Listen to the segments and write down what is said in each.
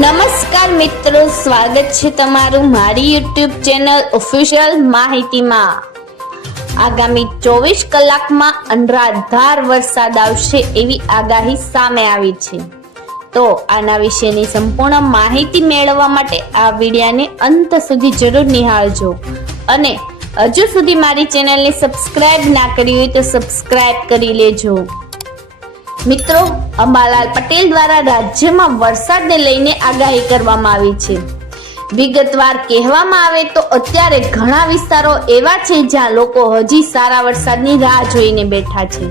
નમસ્કાર મિત્રો, સ્વાગત છે તમારું મારી યુટ્યુબ ચેનલ ઓફિશિયલ માહિતીમાં। આગામી 24 કલાકમાં અનરાધાર વરસાદ આવશે એવી આગાહી સામે આવી છે। તો આના વિશેની સંપૂર્ણ માહિતી મેળવવા માટે આ વિડિયોને અંત સુધી જરૂર નિહાળજો અને હજુ સુધી મારી ચેનલને સબસ્ક્રાઇબ ના કરી હોય તો સબસ્ક્રાઇબ કરી લેજો। મિત્રો, અંબાલાલ પટેલ દ્વારા રાજ્યમાં વરસાદને લઈને આગાહી કરવામાં આવી છે। વિગતવાર કહેવામાં આવે તો અત્યારે ઘણા વિસ્તારો એવા છે જ્યાં લોકો હજી સારા વરસાદની રાહ જોઈને બેઠા છે।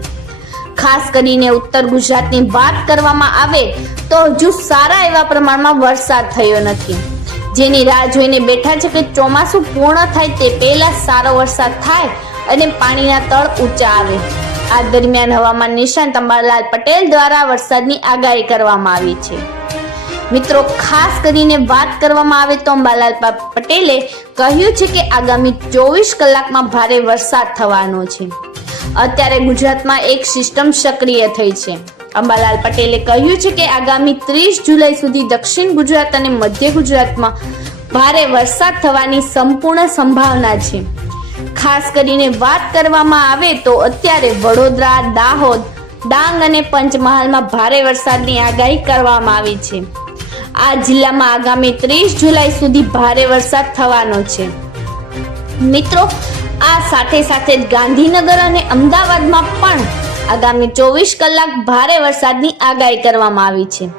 ખાસ કરીને ઉત્તર ગુજરાતની વાત કરવામાં આવે તો હજુ સારા એવા પ્રમાણમાં વરસાદ થયો નથી, જેની રાહ જોઈને બેઠા છે કે ચોમાસું પૂર્ણ થાય તે પહેલા સારો વરસાદ થાય અને પાણીના તળ ઊંચા આવે। આ દરમિયાન હવામાન નિષ્ણાત અંબાલાલ પટેલ દ્વારા વરસાદની આગાહી કરવામાં આવી છે। મિત્રો, ખાસ કરીને વાત કરવામાં આવે તો અંબાલાલ પટેલે કહ્યું છે કે આગામી 24 કલાકમાં ભારે વરસાદ થવાનો છે। અત્યારે ગુજરાતમાં એક સિસ્ટમ સક્રિય થઈ છે। અંબાલાલ પટેલે કહ્યું છે કે આગામી 30 જુલાઈ સુધી દક્ષિણ ગુજરાત અને મધ્ય ગુજરાતમાં ભારે વરસાદ થવાની સંપૂર્ણ સંભાવના છે। ખાસ કરીને વાત કરવામાં આવે તો અત્યારે વડોદરા, દાહોદ, ડાંગ અને પંચમહાલમાં ભારે વરસાદની આગાહી કરવામાં આવી છે। આ જિલ્લામાં આગામી 30 જુલાઈ સુધી ભારે વરસાદ થવાનો છે। મિત્રો, આ સાથે સાથે જ ગાંધીનગર અને અમદાવાદમાં પણ આગામી 24 કલાક ભારે વરસાદની આગાહી કરવામાં આવી છે।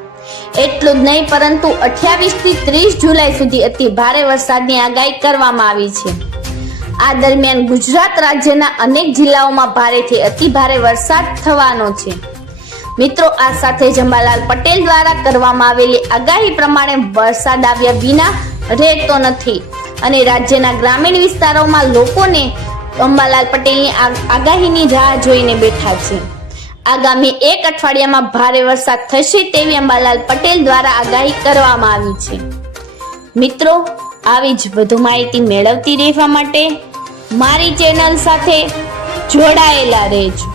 એટલું જ નહીં પરંતુ 28 થી 30 જુલાઈ સુધી અતિ ભારે વરસાદની આગાહી કરવામાં આવી છે। આ દરમિયાન ગુજરાત રાજ્યના અનેક જિલ્લાઓમાં ભારેથી અતિ ભારે વરસાદ થવાનો છે। મિત્રો, આ સાથે જ અંબાલાલ પટેલ દ્વારા કરવામાં આવેલી આગાહી પ્રમાણે વરસાદ આવ્યા વિના રહેતો નથી અને રાજ્યના ગ્રામીણ વિસ્તારોમાં લોકોને અંબાલાલ પટેલની આગાહીની રાહ જોઈને બેઠા છે। આગામી 1 અઠવાડિયામાં ભારે વરસાદ થશે તેવી અંબાલાલ પટેલ દ્વારા આગાહી કરવામાં આવી છે। મિત્રો, આવી જ વધુ માહિતી મેળવતી રહેવા માટે મારી ચેનલ સાથે જોડાયેલા રહેજો।